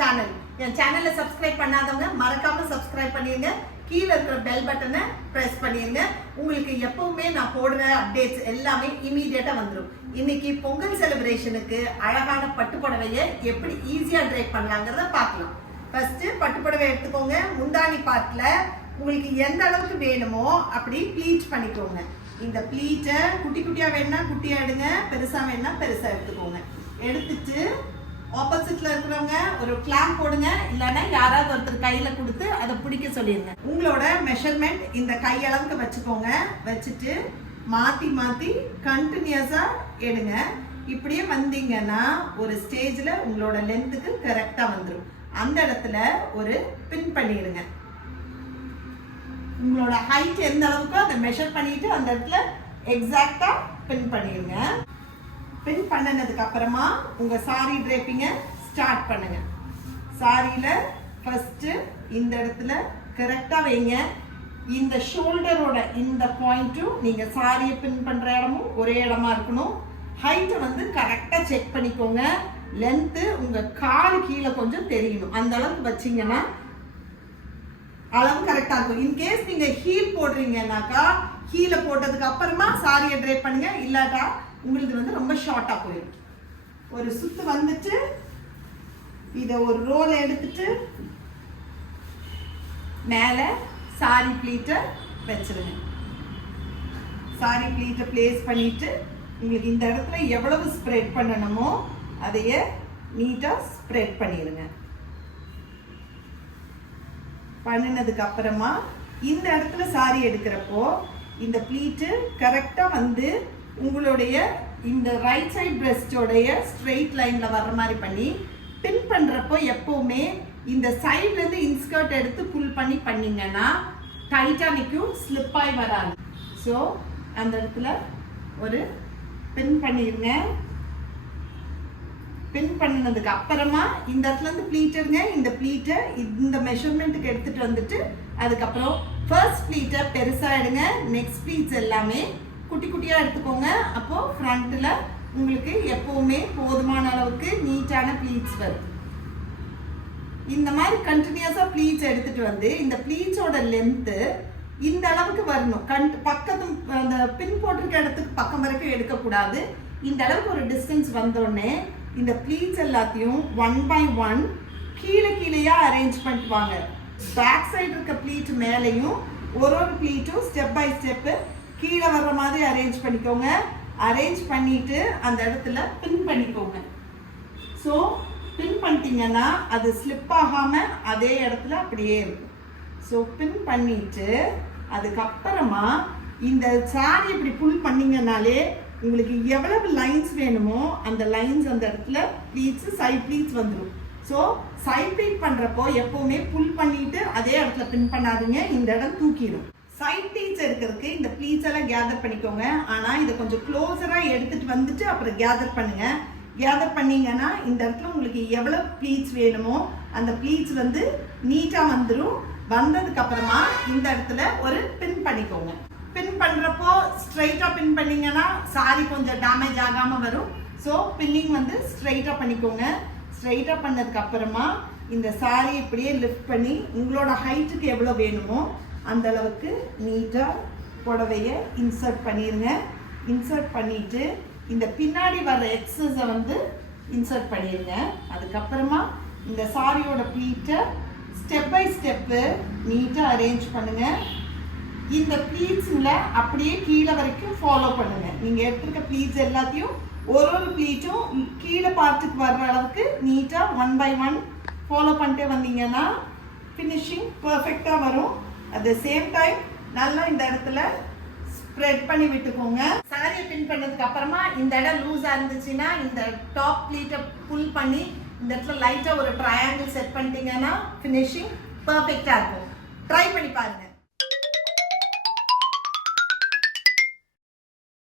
Channel. என் சேனலை subscribe பண்ணாதவங்க மறக்காம சப்ஸ்கிரைப் பண்ணிருங்க. கீழே இருக்கிற பெல் பட்டனை பிரஸ் பண்ணிருங்க. உங்களுக்கு எப்பவுமே நான் போடுற அப்டேட்ஸ் எல்லாமே இமீடியட்டா வந்துடும். இன்னைக்கு பொங்கல் செலிப்ரேஷனுக்கு அழகான பட்டுப்புடவையை எப்படி ஈஸியா ட்ரைப் பண்ணலாங்கிறத பார்க்கலாம். ஃபர்ஸ்ட் பட்டுப்புடவை எடுத்துக்கோங்க. முந்தானி பார்ட்ல உங்களுக்கு எந்த அளவுக்கு வேணுமோ அப்படி ப்ளீட் பண்ணிக்கோங்க. இந்த ப்ளீட்டை குட்டி குட்டியா வேணும்னா குட்டியா எடுங்க, பெருசா வேணும்னா பெருசா எடுத்துக்கோங்க. எடுத்துட்டு ஆப்போசிட்ல இருக்கிறவங்க ஒரு கிளாம்ப் போடுங்க, இல்லைன்னா யாராவது ஒருத்தர் கையில கொடுத்து அதை பிடிக்க சொல்லிடுங்க. உங்களோட மெஷர்மெண்ட் இந்த கையளவுக்கு வச்சுக்கோங்க. வச்சுட்டு மாத்தி மாத்தி கண்டினியூஸா எடுங்க. இப்படியே வந்தீங்கன்னா ஒரு ஸ்டேஜ்ல உங்களோட லென்த்துக்கு கரெக்டா வந்துடும். அந்த இடத்துல ஒரு பின் பண்ணிடுங்க. உங்களோட ஹைட் எந்த அளவுக்கு அதை மெஷர் பண்ணிட்டு அந்த இடத்துல எக்ஸாக்டா பின் பண்ணிடுங்க. பின் பண்ணனதுக்கு அப்புறமா உங்க சாரி டிரேப்பிங்க ஸ்டார்ட் பண்ணுங்க. சாரியில ஃபர்ஸ்ட் இந்த இடத்துல கரெக்டா வைங்க. இந்த ஷோல்டரோட இந்த பாயிண்ட்டும் நீங்க சாரியை பின் பண்ற இடமும் ஒரே இடமா இருக்கணும். ஹைட்டை வந்து கரெக்டா செக் பண்ணிக்கோங்க. லென்த்து உங்க கால் கீழே கொஞ்சம் தெரியணும். அந்த அளவுக்கு வச்சீங்கன்னா அளவு கரெக்டா இருக்கும். இன்கேஸ் நீங்க ஹீல் போடுறீங்கன்னாக்கா ஹீல போட்டதுக்கு அப்புறமா சாரியை ட்ரேப் பண்ணுங்க. இல்லாட்டா உங்களுக்கு வந்து ரொம்ப ஷார்ட்டா போயிடும். ஒரு சுத்து வந்துட்டு இத ஒரு ரோல் எடுத்துட்டு மேல சாரி ப்ளீட்டை வச்சிருங்க. சாரி ப்ளீட்டை பிளேஸ் பண்ணிட்டு உங்களுக்கு இந்த இடத்துல எவ்வளவு ஸ்ப்ரெட் பண்ணணுமோ அதைய நீட்டா ஸ்ப்ரெட் பண்ணிடுங்க. பண்ணினதுக்கு அப்புறமா இந்த இடத்துல சாரி எடுக்கிறப்போ இந்த ப்ளீட்டு கரெக்டா வந்து உங்களுடைய இந்த ரைட் சைட் பிரெஸ்டோடைய ஸ்ட்ரெயிட் லைன்ல வர்ற மாதிரி பண்ணி பின் பண்றப்போ எப்பவுமே இந்த சைட்ல இருந்து இன்ஸ்கர்ட் எடுத்து புல் பண்ணி பண்ணீங்கன்னா டைட்டா நிற்கும், ஸ்லிப் ஆகி வராது. ஸோ அந்த இடத்துல ஒரு பின் பண்ணிருங்க. பின் பண்ணதுக்கு அப்புறமா இந்த இடத்துல இருந்து ப்ளீட் எடுங்க. இந்த ப்ளீட்டை இந்த மெஷர்மெண்ட்டுக்கு எடுத்துட்டு வந்துட்டு அதுக்கப்புறம் ஃபர்ஸ்ட் ப்ளீட்டை பெருசா எடுங்க. நெக்ஸ்ட் ப்ளீட்ஸ் எல்லாமே குட்டி குட்டியா எடுத்துக்கோங்க. அப்போ ஃப்ரண்ட்ல உங்களுக்கு எப்பவுமே போதுமான அளவுக்கு நீட்டான ப்ளீட்ஸ் வரும். இந்த மாதிரி கண்டினியூஸா ப்ளீட்ஸ் எடுத்துட்டு வந்து இந்த ப்ளீட்ஸோட லென்த்து இந்த அளவுக்கு வரணும். பக்கத்து அந்த பின் போட்டிருக்க இடத்துக்கு பக்கம் வரைக்கும் எடுக்கக்கூடாது. இந்த அளவுக்கு ஒரு டிஸ்டன்ஸ் வந்தோடனே இந்த ப்ளீட்ஸ் எல்லாத்தையும் 1 by 1 கீழேயா அரேஞ்ச் பண்ணிட்டு வாங்க. பேக் சைடு இருக்க ப்ளீட் மேலையும் ஒரு ப்ளீட்டும் ஸ்டெப் பை ஸ்டெப் கீழே வர்ற மாதிரி அரேஞ்ச் பண்ணிக்கோங்க. அரேஞ்ச் பண்ணிட்டு அந்த இடத்துல பின் பண்ணிக்கோங்க. ஸோ பின் பண்ணிட்டீங்கன்னா அது ஸ்லிப் ஆகாம அதே இடத்துல அப்படியே இருக்கும். ஸோ பின் பண்ணிட்டு அதுக்கப்புறமா இந்த சாரி இப்படி புல் பண்ணீங்கன்னாலே உங்களுக்கு எவ்வளவு லைன்ஸ் வேணுமோ அந்த லைன்ஸ் அந்த இடத்துல ப்ளீட்ஸ் சைட் ப்ளீட்ஸ் வந்துடும். ஸோ சைட் ப்ளீட் பண்றப்போ எப்பவுமே புல் பண்ணிட்டு அதே இடத்துல பின் பண்ணாதீங்க. இந்த இடம் தூக்கிடும். சைட் ப்ளீட்ஸ் எடுக்கிறதுக்கு இந்த ப்ளீட்ஸ் எல்லாம் கேதர் பண்ணிக்கோங்க. ஆனா இதை கொஞ்சம் க்ளோஸரா எடுத்துட்டு வந்துட்டு அப்புறம் கேதர் பண்ணுங்க. கேதர் பண்ணீங்கன்னா இந்த இடத்துல உங்களுக்கு எவ்வளவு ப்ளீட்ஸ் வேணுமோ அந்த ப்ளீட்ஸ் வந்து நீட்டா வந்துடும். வந்ததுக்கு அப்புறமா இந்த இடத்துல ஒரு பின் பண்ணிக்கோங்க. பின் பண்றப்போ ஸ்ட்ரைட்டா பின் பண்ணீங்கன்னா சாரி கொஞ்சம் டேமேஜ் ஆகாம வரும். ஸோ பின்னிங் வந்து ஸ்ட்ரைட்டா பண்ணிக்கோங்க. ஸ்ட்ரைட்டா பண்ணதுக்கு அப்புறமா இந்த சாரி இப்படியே லிஃப்ட் பண்ணி உங்களோட ஹைட்டுக்கு எவ்வளோ வேணுமோ அந்த அளவுக்கு நீட்டா புடவைய இன்சர்ட் பண்ணிருங்க. இன்சர்ட் பண்ணிட்டு இந்த பின்னாடி வர்ற எக்ஸஸை வந்து இன்சர்ட் பண்ணிருங்க. அதுக்கப்புறமா இந்த சாரியோட ப்ளீட்டை ஸ்டெப் பை ஸ்டெப்பு நீட்டா அரேஞ்ச் பண்ணுங்க. இந்த ப்ளீட்ஸ்ல அப்படியே கீழே வரைக்கும் ஃபாலோ பண்ணுங்க. நீங்க எடுத்துருக்க ப்ளீட்ஸ் எல்லாத்தையும் ஒரு ப்ளீட்டும் கீழே பார்ட்டுக்கு வர்ற அளவுக்கு நீட்டா 1 by 1 ஃபாலோ பண்ணிட்டே வந்தீங்கன்னா ஃபினிஷிங் பர்ஃபெக்டா வரும். அட் த சேம் டைம் நல்லா இந்த இடத்துல ஸ்ப்ரெட் பண்ணி விட்டுக்கோங்க. சாரியை பின் பண்ணதுக்கு அப்புறமா இந்த இடம் லூஸா இருந்துச்சுன்னா இந்த டாப் ப்ளீட்டை புல் பண்ணி இந்த இடத்துல லைட்டா ஒரு ட்ரையாங்கிள் செட் பண்ணிட்டீங்கன்னா ஃபினிஷிங் பர்ஃபெக்டா இருக்கும். ட்ரை பண்ணி பாருங்க.